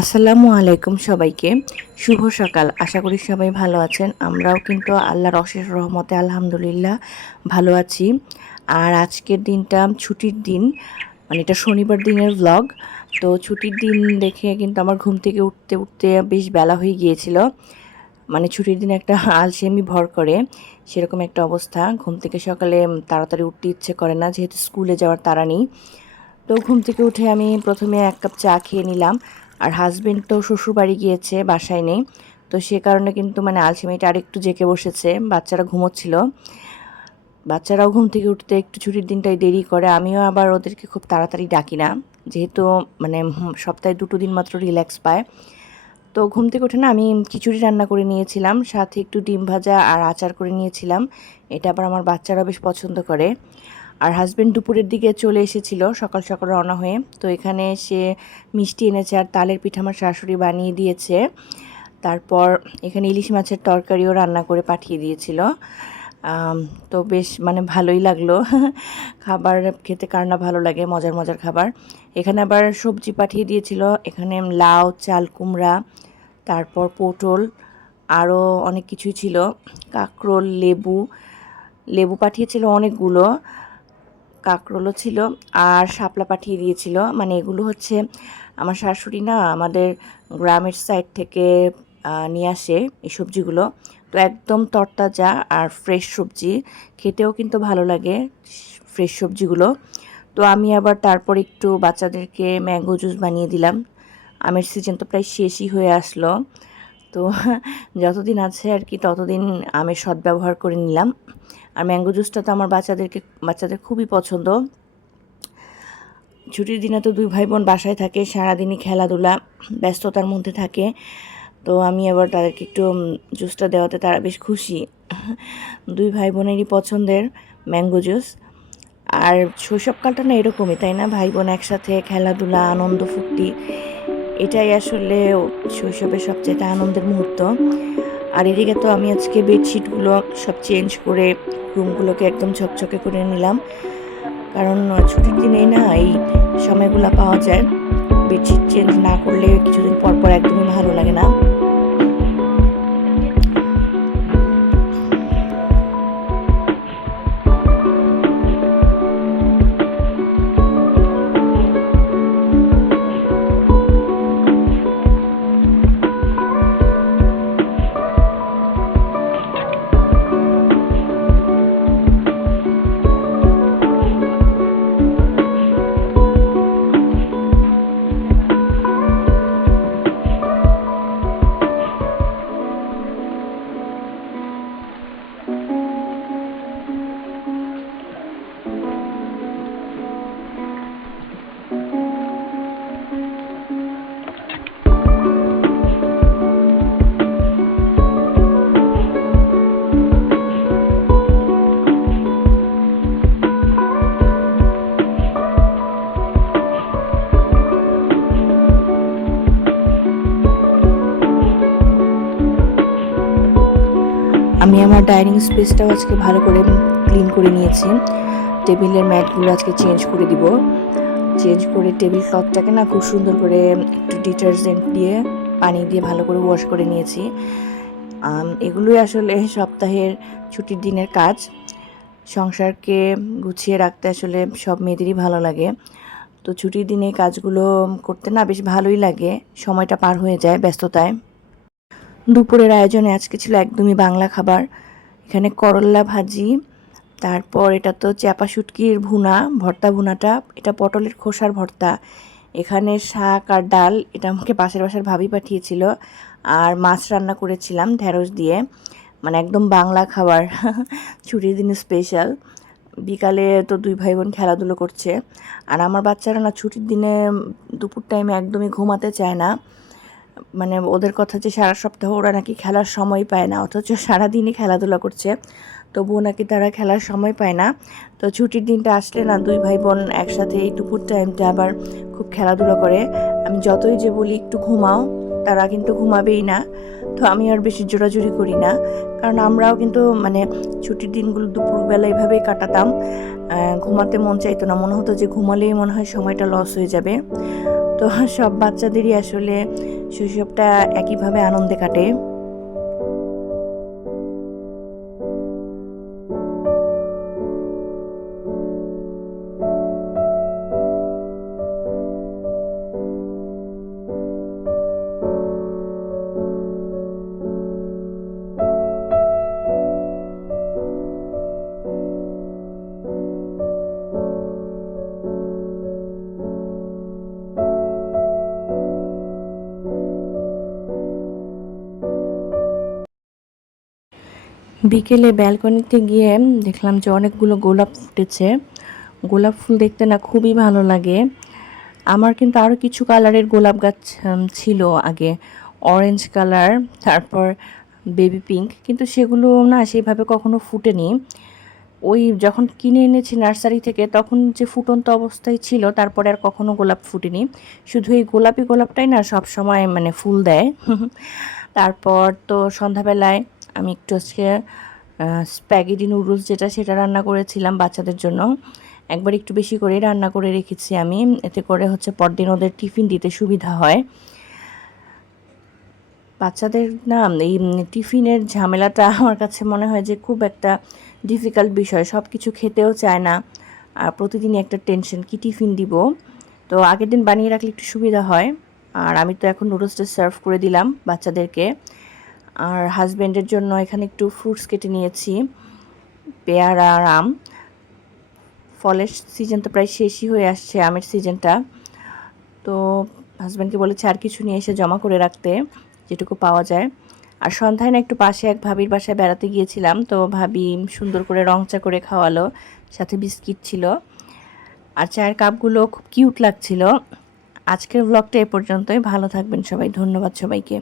আসসালামু আলাইকুম সবাইকে। শুভ সকাল। আশা করি সবাই ভালো আছেন। আমরাও কিন্তু আল্লাহর অশেষ রহমতে আলহামদুলিল্লাহ ভালো আছি। আর আজকের দিনটা ছুটির দিন, মানে এটা শনিবার দিনের ভ্লগ। তো ছুটির দিন দেখে কিন্তু আমার ঘুম থেকে উঠতে উঠতে বেশ বেলা হয়ে গিয়েছিল। মানে ছুটির দিনে একটা আলসেমি ভর করে, সেরকম একটা অবস্থা। ঘুম থেকে সকালে তাড়াতাড়ি উঠতে ইচ্ছে করে না, যেহেতু স্কুলে যাওয়ার তাড়া নেই। তো ঘুম থেকে উঠে আমি প্রথমে ১ কাপ চা খেয়ে নিলাম। আর হাসব্যান্ড তো শ্বশুরবাড়ি গিয়েছে, বাসায় নেই। তো সে কারণে কিন্তু মানে আলসেমিটা আরেকটু জেঁকে বসেছে। বাচ্চারা ঘুমোচ্ছিল। বাচ্চারাও ঘুম থেকে উঠতে একটু ছুটির দিনটায় দেরি করে। আমিও আবার ওদেরকে খুব তাড়াতাড়ি ডাকি না। যেহেতু মানে সপ্তাহে ২ টো দিন মাত্র রিল্যাক্স পায়। তো ঘুম থেকে উঠে না আমি খিচুড়ি রান্না করে নিয়েছিলাম। সাথে একটু ডিম ভাজা আর আচার করে নিয়েছিলাম। এটা আবার আমার বাচ্চারা বেশ পছন্দ করে। আর হাসব্যান্ড দুপুরের দিকে চলে এসেছিল সকাল সকাল রওনা হয়ে। তো এখানে সে মিষ্টি এনেছে আর তালের পিঠা আমার শাশুড়ি বানিয়ে দিয়েছে। তারপর এখানে ইলিশ মাছের তরকারিও রান্না করে পাঠিয়ে দিয়েছিল। তো বেশ মানে ভালোই লাগলো। খাবার খেতে কার না ভালো লাগে, মজার মজার খাবার। এখানে আবার সবজি পাঠিয়ে দিয়েছিল। এখানে লাউ, চাল কুমড়া, তারপর পটল, আরও অনেক কিছুই ছিল। কাঁকরোল, লেবু, লেবু পাঠিয়েছিল অনেকগুলো। কাঁকরোলও ছিল আর শাপলা পাঠিয়ে দিয়েছিল। মানে এগুলো হচ্ছে আমার শাশুড়ি না আমাদের গ্রামের সাইড থেকে নিয়ে আসে এই সবজিগুলো। তো একদম তরতাজা আর ফ্রেশ সবজি, খেতেও কিন্তু ভালো লাগে ফ্রেশ সবজিগুলো। তো আমি আবার তারপর একটু বাচ্চাদেরকে ম্যাঙ্গো জুস বানিয়ে দিলাম। আমের সিজন তো প্রায় শেষই হয়ে আসলো। তো যতদিন আছে আর কি ততদিন আমের সদ্ব্যবহার করে নিলাম। আর ম্যাঙ্গো জুসটা তো আমার বাচ্চাদের খুবই পছন্দ। ছুটির দিনে তো ২ ভাই বোন বাসায় থাকে, সারাদিনই খেলাধুলা ব্যস্ততার মধ্যে থাকে। তো আমি আবার তাদেরকে একটু জুসটা দেওয়াতে তারা বেশ খুশি। ২ ভাই বোনেরই পছন্দের ম্যাঙ্গো জুস। আর শৈশবকালটা না এরকমই, তাই না? ভাই বোন একসাথে খেলাধুলা, আনন্দ ফুর্তি, এটাই আসলে শৈশবের সবচেয়ে আনন্দের মুহূর্ত। আর এদিকে তো আমি আজকে বেডশিটগুলো সব চেঞ্জ করে রুমগুলোকে একদম ঝকঝকে করে নিলাম। কারণ ছুটির দিনেই না এই সময়গুলো পাওয়া যায়। বেডশিট চেঞ্জ না করলে কিছুদিন পর পর একদমই ভালো লাগে না। আমি আমার ডাইনিং স্পেসটাও আজকে ভালো করে ক্লিন করে নিয়েছি। টেবিলের ম্যাটগুলো আজকে চেঞ্জ করে দিব। চেঞ্জ করে টেবিল ক্লথটাকে না খুব সুন্দর করে একটু ডিটারজেন্ট দিয়ে পানি দিয়ে ভালো করে ওয়াশ করে নিয়েছি। এগুলোই আসলে সপ্তাহের ছুটির দিনের কাজ। সংসারকে গুছিয়ে রাখতে আসলে সব মেয়েদেরই ভালো লাগে। তো ছুটির দিনে কাজগুলো করতে না বেশ ভালোই লাগে, সময়টা পার হয়ে যায় ব্যস্ততায়। দুপুরের আয়োজনে আজকে ছিল একদমই বাংলা খাবার। এখানে করল্লা ভাজি, তারপর এটা তো চাপা শুটকির ভুনা, ভর্তা ভুনাটা, এটা পটলের খোসার ভর্তা। এখানে শাক আর ডাল, এটা আমাকে পাশের বাসার ভাবি পাঠিয়েছিল। আর মাছ রান্না করেছিলাম ঢেঁড়স দিয়ে। মানে একদম বাংলা খাবার। ছুটির দিনে স্পেশাল। বিকালে তো ২ ভাই বোন খেলাধুলো করছে। আর আমার বাচ্চারা না ছুটির দিনে দুপুর টাইমে একদমই ঘুমাতে চায় না। মানে ওদের কথা যে সারা সপ্তাহ ওরা নাকি খেলার সময় পায় না, অথচ সারাদিনই খেলাধুলা করছে, তবুও নাকি তারা খেলার সময় পায় না। তো ছুটির দিনটা আসলে না ২ ভাই বোন একসাথে এই দুপুর টাইমটা আবার খুব খেলাধুলা করে। আমি যতই যে বলি একটু ঘুমাও, তারা কিন্তু ঘুমাবেই না। তো আমি আর বেশি জোরাজুরি করি না, কারণ আমরাও কিন্তু মানে ছুটির দিনগুলো দুপুরবেলা এভাবেই কাটাতাম। ঘুমাতে মন চাইতো না, মনে হতো যে ঘুমালেই মনে হয় সময়টা লস হয়ে যাবে। তো সব বাচ্চাদেরই আসলে শৈশবটা একইভাবে আনন্দে কাটে। বিকেলে ব্যালকনিতে গিয়ে দেখলাম যে অনেকগুলো গোলাপ ফুটেছে। গোলাপ ফুল দেখতে না খুবই ভালো লাগে। আমার কিন্তু আরও কিছু কালারের গোলাপ গাছ ছিল আগে, অরেঞ্জ কালার, তারপর বেবি পিঙ্ক, কিন্তু সেগুলো না সেভাবে কখনো ফুটেনি। ওই যখন কিনে এনেছি নার্সারি থেকে তখন যে ফুটন্ত অবস্থায় ছিল, তারপরে আর কখনো গোলাপ ফুটেনি। শুধু এই গোলাপি গোলাপটাই না সব সময় মানে ফুল দেয়। তারপর তো সন্ধ্যাবেলায় আমি একটু আজকে স্প্যাগেটি নুডলস যেটা সেটা রান্না করেছিলাম বাচ্চাদের জন্য। একবার একটু বেশি করেই রান্না করে রেখেছি আমি, এতে করে হচ্ছে পরদিন ওদের টিফিন দিতে সুবিধা হয়। বাচ্চাদের না এই টিফিনের ঝামেলাটা আমার কাছে মনে হয় যে খুব একটা ডিফিকাল্ট বিষয়। সব কিছু খেতেও চায় না, আর প্রতিদিনই একটা টেনশন কি টিফিন দিব। তো আগের দিন বানিয়ে রাখলে একটু সুবিধা হয়। আর আমি তো এখন নুডলসটা সার্ভ করে দিলাম বাচ্চাদেরকে। আর হাজব্যান্ডের জন্য এখানে একটু ফ্রুটস কেটে নিয়েছি, পেয়ারা আর আম। ফলের সিজন তো প্রায় শেষই হয়ে আসছে, আমের সিজনটা। তো হাজব্যান্ডকে বলেছে আর কিছু নিয়ে এসে জমা করে রাখতে, যেটুকু পাওয়া যায়। আর সন্ধ্যায় না একটু পাশে এক ভাবির বাসায় বেড়াতে গিয়েছিলাম, তো ভাবি সুন্দর করে রং চা করে খাওয়ালো, সাথে বিস্কিট ছিল। আর চায়ের কাপগুলো খুব কিউট লাগছিল। আজকের ব্লগটা এ পর্যন্তই। ভালো থাকবেন সবাই, ধন্যবাদ সবাইকে।